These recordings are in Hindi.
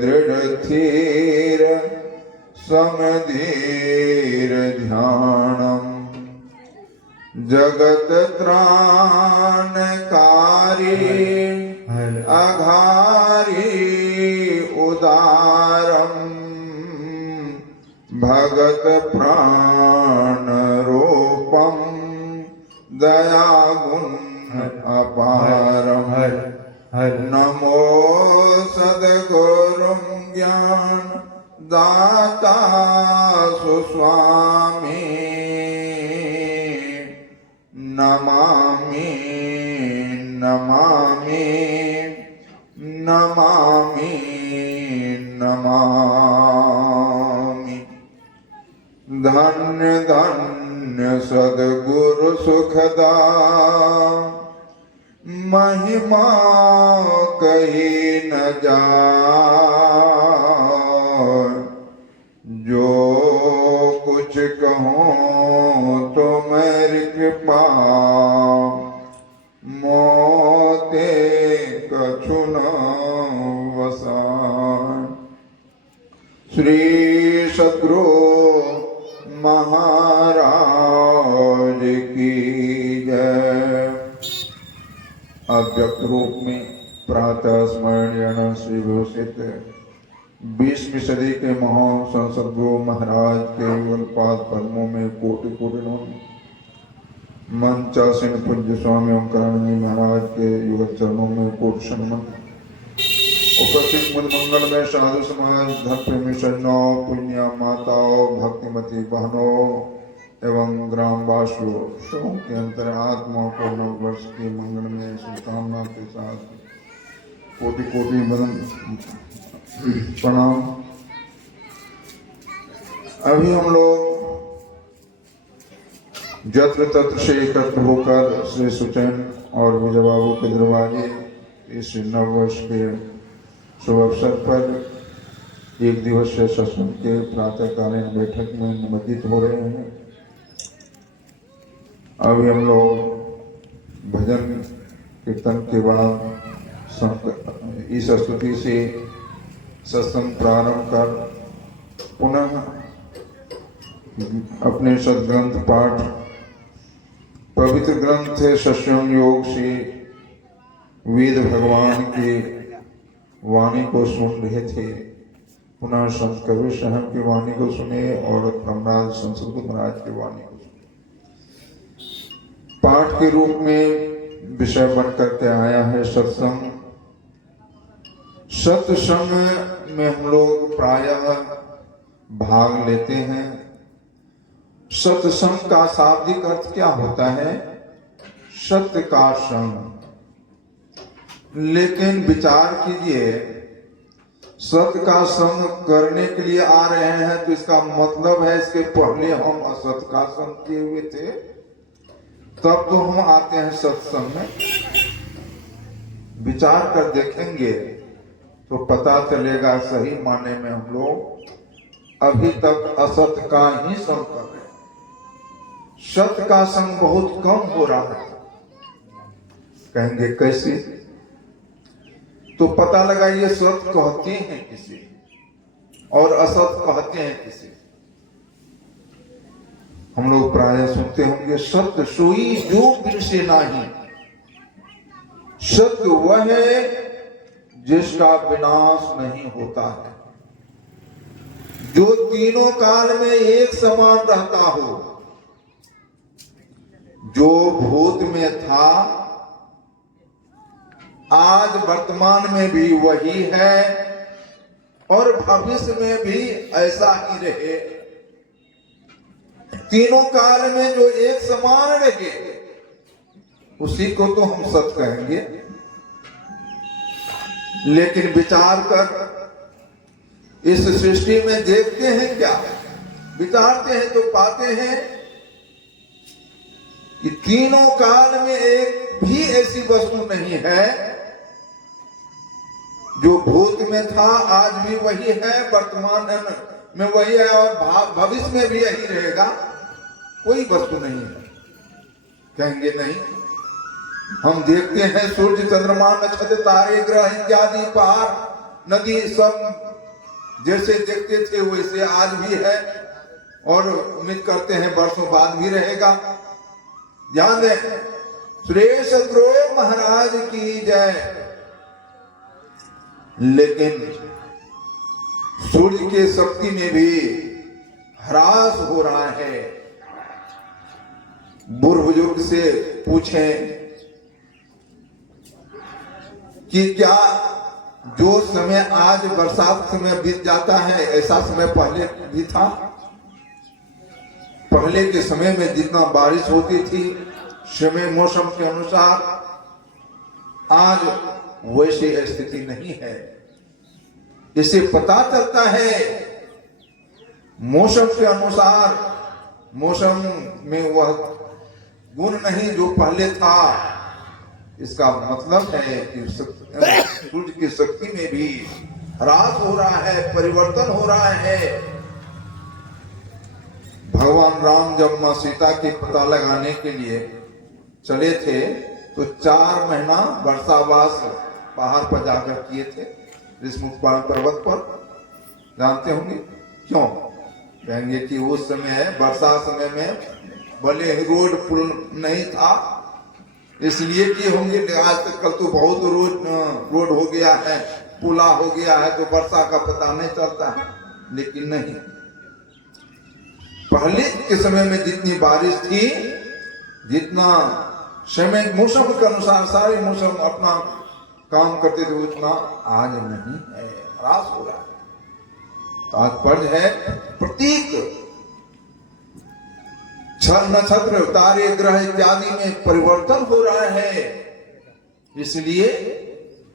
दृढ़ थीर समधीर ध्यानम जगत त्राणकारी अघारी उदारम भगत प्राण रूपम दया गुण अपारम नमो सद्गुरुं ज्ञान दाता सुस्वामी नमामि नमामि नमामि नमामि। धन्य धन्य सद्गुरु सुखदा महिमा कही न जाए। जो कुछ कहूँ तो मेरी कृपा मोते कछु न वसाए। श्री सद्गुरु महाराज की जय। अव्यक्त रूप में प्रातः स्मरणीय श्री घोषित 20वीं सदी के महान संसद गुरु महाराज के युगलपाद पद्मों में कोटि कोटि नमन। मंचासीन पूज्य स्वामी ओंकारानंद महाराज के युगल चरणों में कोटि सम्मान। उपस्थित मुद मंगल में साधु समाज धर्म प्रेमी सज्जनों पुण्य माताओं भक्तिमती बहनों एवं ग्रामवासियों सबों के अंतरात्मा को नववर्ष के मंगल में शुभकामना के साथ कोटि कोटि बदन प्रणाम। अभी हम लोग जत्र तत्र से एकत्र होकर श्री सुचैन और विजय बाबू के दरवाजे इस नववर्ष के शुभ अवसर पर एक दिवसीय सत्संग के प्रातःकालीन बैठक में निमंत्रित हो रहे हैं। अभी हम लोग भजन कीर्तन के बाद इस स्तुति से सत्संग प्रारंभ कर पुनः अपने सद्ग्रंथ पाठ पवित्र ग्रंथ सत्संग योग से वेद भगवान की वाणी को सुन रहे थे। पुनः संत कबीर साहब की वाणी को सुने और प्रहलाद संस्कृत महाराज की वाणी को सुने। पाठ के रूप में विषय बन करके आया है सत्संग। सत्संग में हम लोग प्रायः भाग लेते हैं। सत्संग का शाब्दिक अर्थ क्या होता है? सत्य का संग। लेकिन विचार कीजिए, सत्य का संग करने के लिए आ रहे हैं तो इसका मतलब है इसके पहले हम असत्य का संग किए हुए थे, तब तो हम आते हैं सत्संग में। विचार कर देखेंगे तो पता चलेगा सही माने में हम लोग अभी तक असत्य का ही संग कर रहे हैं। सत्य का संग बहुत कम हो रहा है। कहेंगे कैसे? तो पता लगा ये सत्य कहते हैं किसे और असत्य कहते हैं किसे। हम लोग प्राय सुनते होंगे सत्य सोई जो बिन से नाही। सत्य वह है जिसका विनाश नहीं होता है, जो तीनों काल में एक समान रहता हो। जो भूत में था आज वर्तमान में भी वही है और भविष्य में भी ऐसा ही रहे। तीनों काल में जो एक समान रहे उसी को तो हम सत्य कहेंगे। लेकिन विचार कर इस सृष्टि में देखते हैं क्या, विचारते हैं तो पाते हैं कि तीनों काल में एक भी ऐसी वस्तु नहीं है। जो भूत में था आज भी वही है, वर्तमान में वही है और भविष्य में भी यही रहेगा। कोई वस्तु नहीं है। कहेंगे नहीं, हम देखते हैं सूर्य चंद्रमा नक्षत्र तारे ग्रह इत्यादि पहाड़ नदी सब जैसे देखते थे वैसे आज भी है और उम्मीद करते हैं वर्षों बाद भी रहेगा। ध्यान दें, सुरेश ध्रुव महाराज की जय। लेकिन सूर्य के शक्ति में भी ह्रास हो रहा है। बुढ़ बुजुर्ग से पूछें कि क्या जो समय आज बरसात समय बीत जाता है ऐसा समय पहले भी था? पहले के समय में जितना बारिश होती थी समय मौसम के अनुसार, आज वैसी स्थिति नहीं है। इससे पता चलता है मौसम के अनुसार मौसम में वह गुण नहीं जो पहले था। इसका मतलब है कि सूर्य की शक्ति में भी ह्रास हो रहा है, परिवर्तन हो रहा है। भगवान राम जब मां सीता के पता लगाने के लिए चले थे तो 4 महीना वर्षावास पहाड़ पर जाकर किए थे, ऋषमुखपाल पर्वत पर। जानते होंगे क्यों? कहेंगे कि उस समय वर्षा समय में भले ही रोड पुल नहीं था, इसलिए कि होंगे। आज तक कल तो बहुत रोड हो गया है, पुला हो गया है, तो वर्षा का पता नहीं चलता है। लेकिन नहीं, पहले के समय में जितनी बारिश थी, जितना समय मौसम के अनुसार सारे मौसम अपना काम करते थे, उतना आज नहीं है, ह्रास हो रहा है। तात्पर्य है प्रतीक नक्षत्र तारे ग्रह इत्यादि में परिवर्तन हो रहा है, इसलिए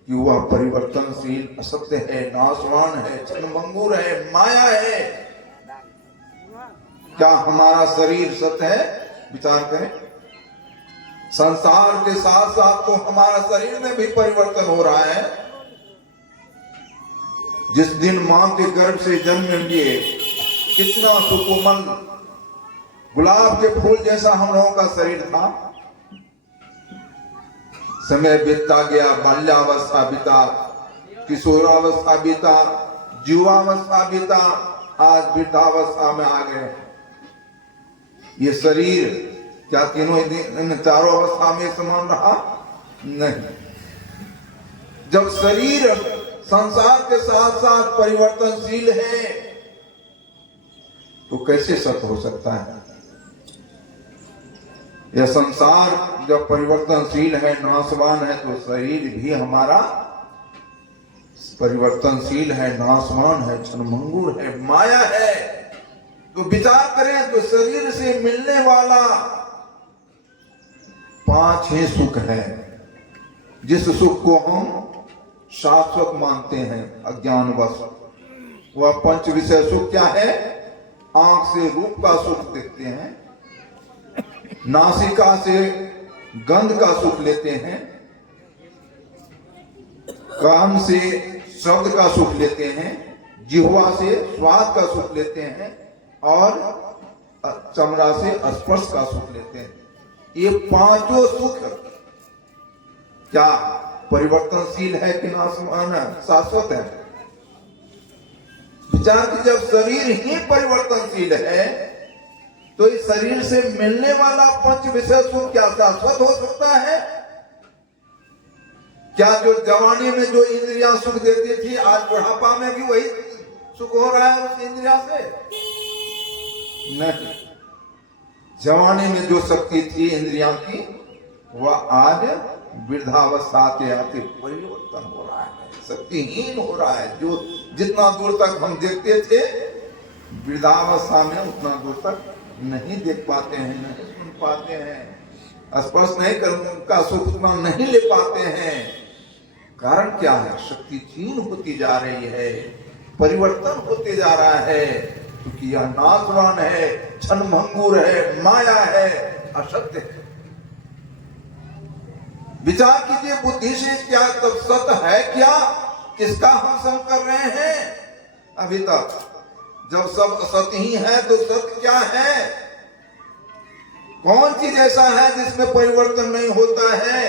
कि वह परिवर्तनशील असत्य है, नाशवान है, क्षणभंगुर है, माया है। क्या हमारा शरीर सत्य है? विचार करें। संसार के साथ साथ तो हमारा शरीर में भी परिवर्तन हो रहा है। जिस दिन मां के गर्भ से जन्म लिए कितना सुकोमल गुलाब के फूल जैसा हम लोगों का शरीर था। समय बीतता गया, बाल्यावस्था बीता, किशोरावस्था बीता, युवावस्था बीता, आज वृद्धावस्था में आ गए। ये शरीर क्या तीनों चारों अवस्था में समान रहा? नहीं। जब शरीर संसार के साथ साथ परिवर्तनशील है तो कैसे सत्य हो सकता है? यह संसार जब परिवर्तनशील है, नाशवान है, तो शरीर भी हमारा परिवर्तनशील है, नाशवान है, क्षणभंगुर है, माया है। तो विचार करें तो शरीर से मिलने वाला 5 ही सुख है। जिस सुख को हम शाश्वत मानते हैं अज्ञानवश, वह 5 विषय सुख क्या है? आंख से रूप का सुख देखते हैं, नासिका से गंध का सुख लेते हैं, कान से शब्द का सुख लेते हैं, जिह्वा से स्वाद का सुख लेते हैं और चमड़ा से स्पर्श का सुख लेते हैं। ये 5 सुख क्या परिवर्तनशील है कि नाशवान शाश्वत है? विचार की जब शरीर ही परिवर्तनशील है तो इस शरीर से मिलने वाला 5 विषय सुख क्या शाश्वत हो सकता है? क्या जो जवानी में जो इंद्रियां सुख देती थी, आज बुढ़ापा में भी वही सुख हो रहा है उस इंद्रिया से? नहीं। जवानी में जो शक्ति थी इंद्रियां की, वह आज वृद्धावस्था के आते परिवर्तन हो रहा है, शक्तिहीन हो रहा है। जो जितना दूर तक हम देखते थे वृद्धावस्था में, उतना दूर तक नहीं देख पाते हैं, नहीं सुन पाते हैं, स्पर्श नहीं का सुख उतना नहीं ले पाते हैं। कारण क्या है? शक्ति क्षीण होती जा रही है, परिवर्तन होते जा रहा है, क्योंकि यह नाशवान है, क्षणभंगुर है, माया है, असत्य है। विचार कीजिए, बुद्धि से क्या तब सत्य है क्या? किसका हम संग कर रहे हैं अभी तक? जब सब असत्य ही है तो सत्य क्या है? कौन चीज ऐसा है जिसमें परिवर्तन नहीं होता है?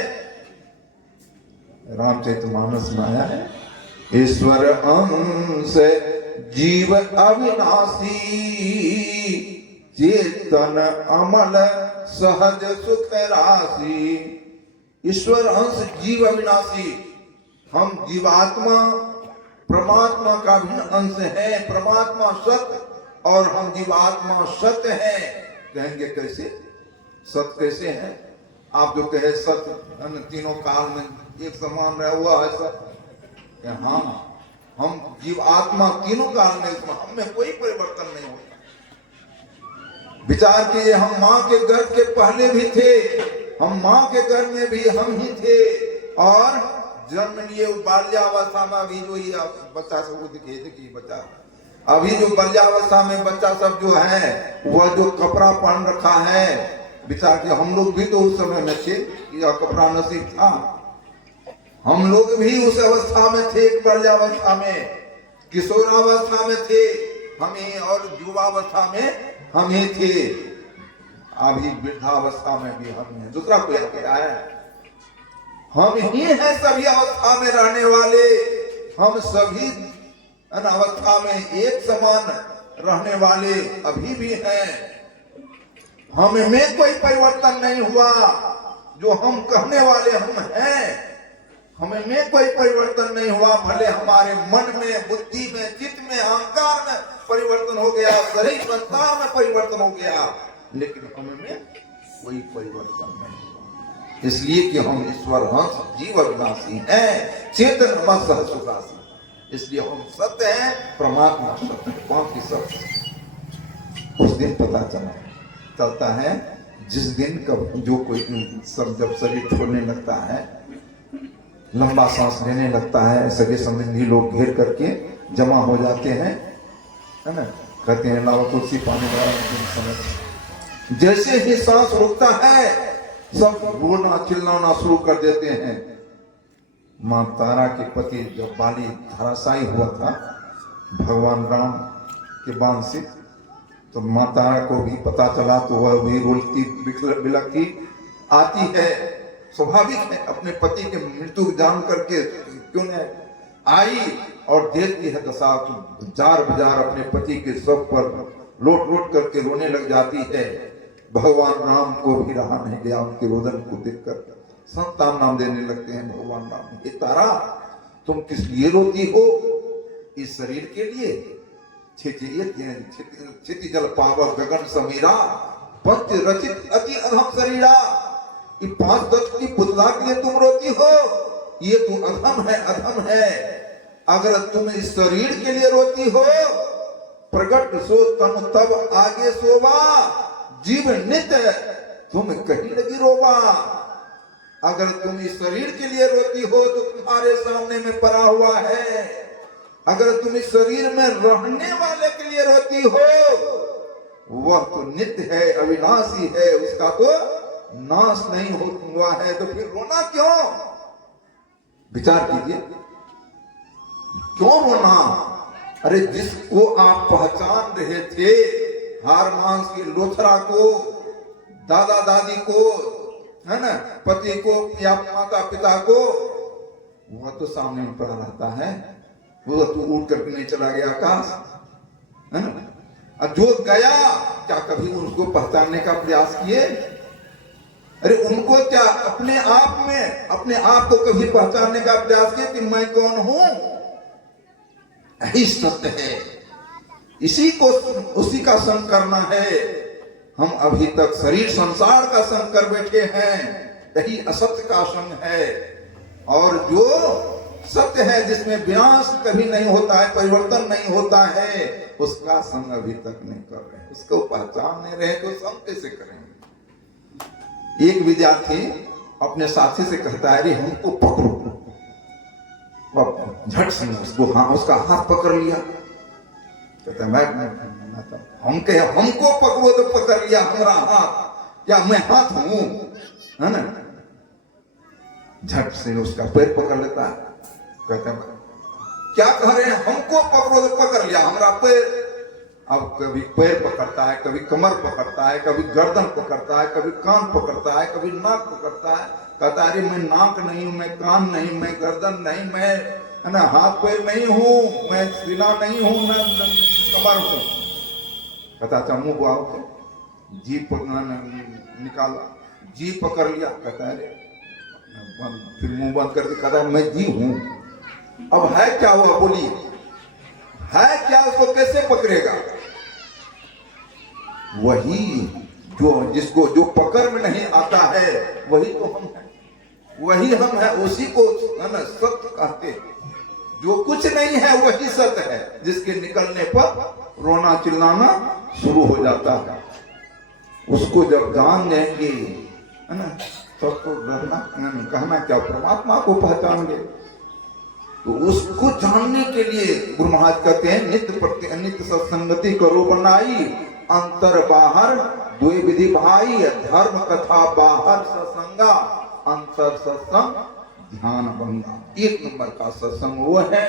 रामचरितमानस में आया है, ईश्वर अंश जीव अविनाशी, चेतन अमल सहज सुख राशि। ईश्वर अंश जीव अविनाशी, हम जीवात्मा परमात्मा का भिन्न अंश है। परमात्मा सत्य और हम जीवात्मा सत्य हैं। कहेंगे कैसे? सत्य कैसे है? आप जो कहे सत्य तीनों काल में एक समान रहा हुआ है सत्य। हाँ, हम जीवात्मा तीनों काल में हम में कोई परिवर्तन नहीं होता। विचार किए, हम माँ के गर्भ के पहले भी थे, हम माँ के गर्भ में भी हम ही थे, और जन्म लिए बाल्यावस्था में अभी जो ये बच्चा सब देखिए बच्चा अभी जो बाल्यावस्था में बच्चा सब जो है वह जो कपड़ा पहन रखा है, विचार किया हम लोग भी तो उस समय में थे, यह कपड़ा नसीब था। हम लोग भी उस अवस्था में थे, बाल्यावस्था में, किशोरावस्था में थे हम ही, और युवावस्था में हम ही थे, अभी वृद्धावस्था में भी हम हैं। दूसरा कोई क्या है? हम ही हैं सभी अवस्था में रहने वाले। हम सभी अवस्था में एक समान रहने वाले अभी भी हैं। हम में कोई परिवर्तन नहीं हुआ। जो हम कहने वाले हम हैं, हमें में कोई परिवर्तन नहीं हुआ। भले हमारे मन में, बुद्धि में, चित्त में, अहंकार में परिवर्तन हो गया, शरीर संसार में परिवर्तन हो गया, लेकिन हमें कोई परिवर्तन नहीं हुआ। इसलिए कि हम ईश्वर हंस जीव अविनाशी हैं, चेतन अमल सहज सुख राशि। इसलिए हम सत्य हैं, परमात्मा सत्य है। कौन की सत्य? उस दिन पता चलता है जिस दिन कब जो कोई सब जब शरीर छोड़ने लगता है, लंबा सांस लेने लगता है, सगे संबंधी लोग घेर करके जमा हो जाते हैं, है ना, कहते हैं लावा कुर्सी पाने वाला समय। जैसे ही सांस रुकता है सब रोना चिल्लाना शुरू कर देते हैं। मां तारा के पति जब बाली धराशायी हुआ था भगवान राम के बाण से, तो मां तारा को भी पता चला, तो वह भी रोलती बिलखती आती है। स्वाभाविक है, अपने पति के मृत्यु जान करके क्यों नहीं आई, और देखती है दशा, तो जार बाजार अपने पति के शव पर लोट लोट करके रोने लग जाती है। भगवान राम को भी रहा नहीं गया, उनके रोदन को देखकर संतान नाम देने लगते हैं भगवान राम। ये तारा, तुम किस लिए रोती हो? इस शरीर के लिए? क्षिति जल पावक गगन समीरा, पंच रचित अति अधम शरीरा। ये 5 दत्त की पुतला के लिए तुम रोती हो? ये तो अधम है, अधम है। अगर तुम इस शरीर के लिए रोती हो, प्रगट सो तम तब आगे सोवा, जीव नित्य तुम कहीं लगी रोवा। अगर तुम इस शरीर के लिए रोती हो तो तुम्हारे सामने में पड़ा हुआ है। अगर तुम इस शरीर में रहने वाले के लिए रोती हो, वह तो नित्य है, अविनाशी है, उसका तो नाश नहीं हुआ है, तो फिर रोना क्यों? विचार कीजिए, क्यों रोना? अरे जिसको आप पहचान रहे थे, हार मांस के लोथरा को, दादा दादी को, है ना, पति को या माता पिता को, वह तो सामने में पड़ा रहता है। वो तो उड़ करके नहीं चला गया आकाश, है ना। जो गया, क्या कभी उनको पहचानने का प्रयास किए? अरे उनको क्या अपने आप में अपने आप को कभी पहचानने का प्रयास किए कि मैं कौन हूं? यही सत्य है, इसी को उसी का संग करना है। हम अभी तक शरीर संसार का संग कर बैठे हैं, यही असत्य का संग है। और जो सत्य है, जिसमें विनाश कभी नहीं होता है, परिवर्तन नहीं होता है, उसका संग अभी तक नहीं कर रहे। उसको पहचान नहीं रहे तो संग कैसे करेंगे? एक विद्यार्थी अपने साथी से कहता है, अरे हमको पकड़ो। झट से उसको उसका हाथ पकड़ लिया। कहता है हमको पकड़ो तो पकड़ लिया हमारा हाथ, क्या मैं हाथ हूं? है ना। झट से उसका पैर पकड़ लेता है। कहते हैं क्या कह रहे हैं? हमको पकड़ो तो पकड़ लिया हमारा पैर। अब कभी पैर पकड़ता है, कभी कमर पकड़ता है, कभी गर्दन पकड़ता है, कभी कान पकड़ता है, कभी नाक पकड़ता है। कहता है अरे मैं नाक नहीं हूं, मैं कान नहीं, मैं गर्दन नहीं, मैं है ना, हाथ पैर नहीं हूं, मैं सिला नहीं हूं, मैं कमर हूं। कहता अच्छा मुंह को आओ, जीप निकाला, जीप पकड़ लिया। कहता है फिर मुंह बंद करके कहता मैं जी हूं। अब है क्या हुआ बोलिए, है क्या, उसको कैसे पकड़ेगा? वही जो जिसको जो पकड़ में नहीं आता है वही तो हम हैं, वही हम हैं, उसी को है ना सत्य कहते हैं। जो कुछ नहीं है वही सत्य है, जिसके निकलने पर रोना चिल्लाना शुरू हो जाता है। उसको जब जान जाएंगे है ना, तब तो डरना कहना क्या, परमात्मा को पहचानेंगे। तो उसको जानने के लिए गुरु महाराज कहते हैं नित्य सत्संगति करो बनाई, अंतर बाहर द्वे विधि भाई, धर्म कथा बाहर सत्संगा, अंतर सत्संग ध्यान भंगा। एक नंबर का सत्संग वो है,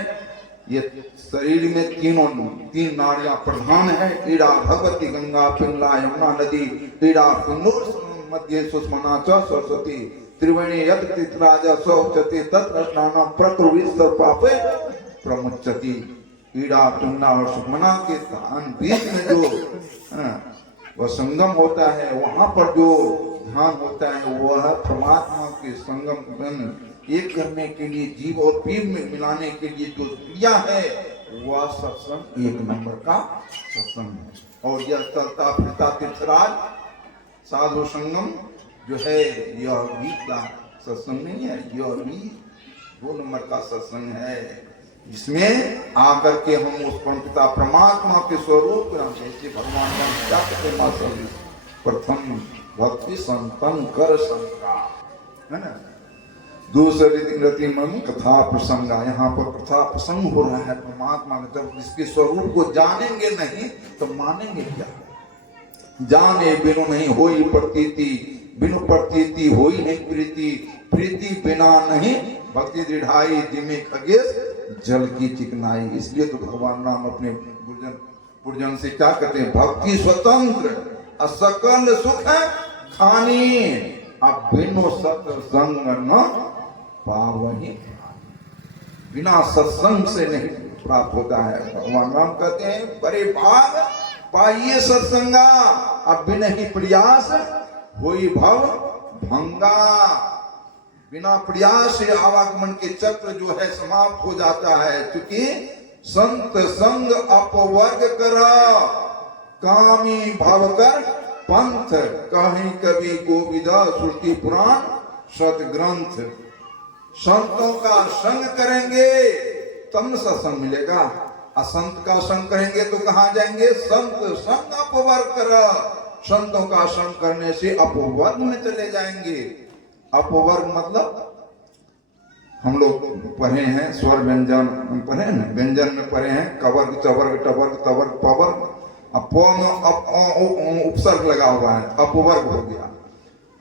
ये शरीर में तीन नाड़ियां प्रधान है, ईड़ा भगवती गंगा पिंगला यमुना नदी, ईड़ा पिंगुर मध्य सुषमना च सरस्वती, त्रिवेणी यत तीर्थराज सौचति तत्र स्नानम प्रकृति पापे प्रमुच्यति। ईड़ा पिंगला और सुषमना के बीच में जो वह संगम होता है, वहां पर जो ध्यान होता है वह परमात्मा के संगम एक करने के लिए, जीव और पीव में मिलाने के लिए जो क्रिया है वह सत्संग एक नंबर का सत्संग है। और यह चलता फिरता तीर्थराज साधु संगम जो है यह भी का सत्संग नहीं है, यह भी 2 नंबर का सत्संग है, जिसमें आकर के हम उस परमपिता परमात्मा के स्वरूप जैसे भगवान क्या कहते हैं, प्रथम भक्ति संतन कर शंका, है ना, दूसरे दिन रति मन कथा प्रसंगा। यहाँ पर कथा प्रसंग हो रहा है परमात्मा का। जब इसके स्वरूप को जानेंगे नहीं तो मानेंगे क्या? जाने बिनु नहीं होई प्रतीति, बिनु प्रतीति होई नहीं प्रीति, प्रीति बिना नहीं भक्ति दृढ़ाई, जिमे खगेश जल की चिकनाई। इसलिए तो भगवान राम अपने गुरुजन से क्या कहते हैं, भक्ति स्वतंत्र असकल सुख खानी, अब बिनु सत्संग न पावनी। बिना सत्संग से नहीं प्राप्त होता है। भगवान राम कहते हैं बड़े भाग पाइए सत्संगा, अब बिना ही प्रयास होई भव भंगा। बिना प्रयास से आवागमन के चक्र जो है समाप्त हो जाता है। क्योंकि संत संग अपवर्ग कर, कामी भाव कर पंथ, कहीं कवि गोविदा श्रुति पुराण सत ग्रंथ। संतों का संग करेंगे तब सत्संग मिलेगा, असंत का संग करेंगे तो कहां जाएंगे? संत संग अपवर्ग कर, संतों का संग करने से अपवर्ग में चले जाएंगे। अपवर्ग मतलब हम लोग पढ़े हैं स्वर व्यंजन पढ़े हैं, व्यंजन में पढ़े हैं कवर्ग चवर्ग टवर्ग तवर्ग पवर्ग। उपसर्ग लगा हुआ है, अपवर्ग हो गया।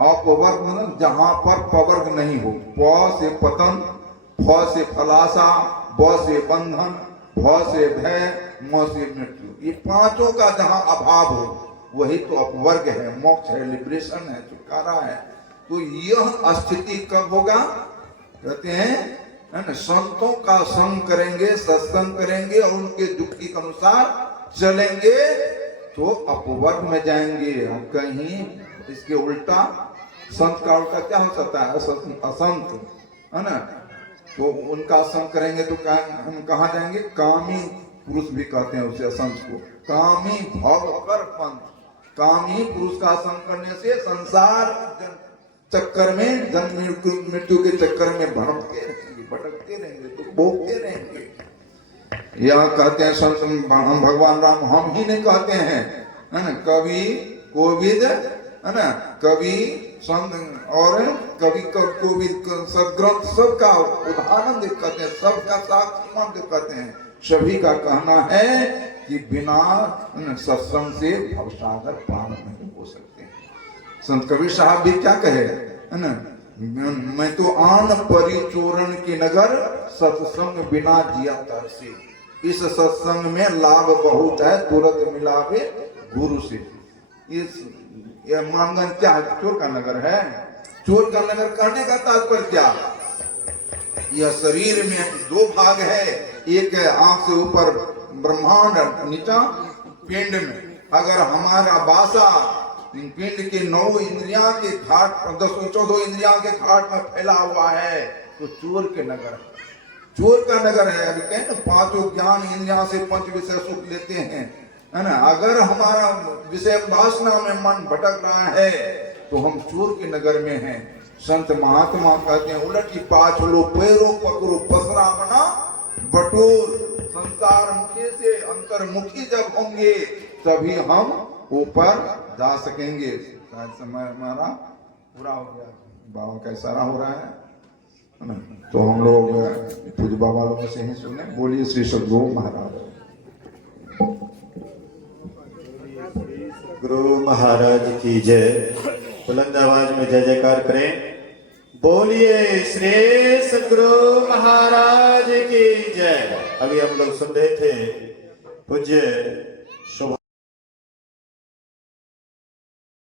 अपवर्ग मतलब जहां पर पवर्ग नहीं हो। प से पतन, फ से फलासा, ब से बंधन, भ से भय, म से मृत्यु। ये पांचों का जहां अभाव हो वही तो अपवर्ग है, मोक्ष है, लिबरेशन है, छुटकारा है। तो यह स्थिति कब होगा? कहते हैं है ना, संतों का संग करेंगे, सत्संग करेंगे और उनके युक्ति के अनुसार चलेंगे तो अपवर्ग में जाएंगे। हम कहीं इसके उल्टा, संत का उल्टा क्या हो सकता है? असंत, है ना। तो उनका संग करेंगे तो हम कहाँ जाएंगे? कामी पुरुष भी कहते हैं उसे, असंत को। कामी भव कर पंथ, कामी पुरुष का संग करने से संसार चक्कर में, जन्म मृत्यु के चक्कर में भटकते रहेंगे, भटकते रहेंगे, तो भोगते रहेंगे। यह कहते हैं संत भगवान राम, हम ही नहीं कहते हैं, है ना। कवि कोविद, है ना, कवि संत और कवि कोविद सदग्रंथ सबका उदाहरण देख कहते हैं, सबका साक्ष्य मान के कहते हैं। सभी का कहना है कि बिना सत्संग से भवसागर पार नहीं हो सकते। संत कबीर साहब भी क्या कहे, है ना, मैं तो आन परिचोरण के नगर, सत्संग बिना जिया तरसे। इस सत्संग में लाभ बहुत है, तुरंत मिलावे गुरु से। ये मानगंज क्या है? चोर का नगर है। चोर का नगर कहने का तात्पर्य क्या? यह शरीर में दो भाग है, एक आंख से ऊपर ब्रह्मांड, नीचा पिंड में। अगर हमारा बासा पिंड के 9 इंद्रियां के घाट 14 इंद्रियां के घाट में फैला हुआ है तो चोर के नगर है, चोर का नगर है। अभी कहें ना 5 ज्ञान इंद्रियां से 5 विषय सुख लेते हैं, है ना। अगर हमारा विषय वासना में मन भटक रहा है तो हम चोर के नगर में हैं। संत महात्मा कहते हैं उलटी पाछलो पैरों पकड़ो पसरा बना बटोर। संसार मुखी से अंतर्मुखी जब होंगे तभी हम ऊपर जा सकेंगे। शायद समय हमारा पूरा हो गया, बाबा का इशारा हो रहा है ना। तो हम लोग पूज्य बाबा लोगों से ही सुने। बोलिए श्री सद्गुरु महाराज। गुरु महाराज की जय। बुलंद आवाज में जय जयकार करें। बोलिए श्री सद्गुरु महाराज की जय। अभी हम लोग सुन रहे थे पूज्य शुभ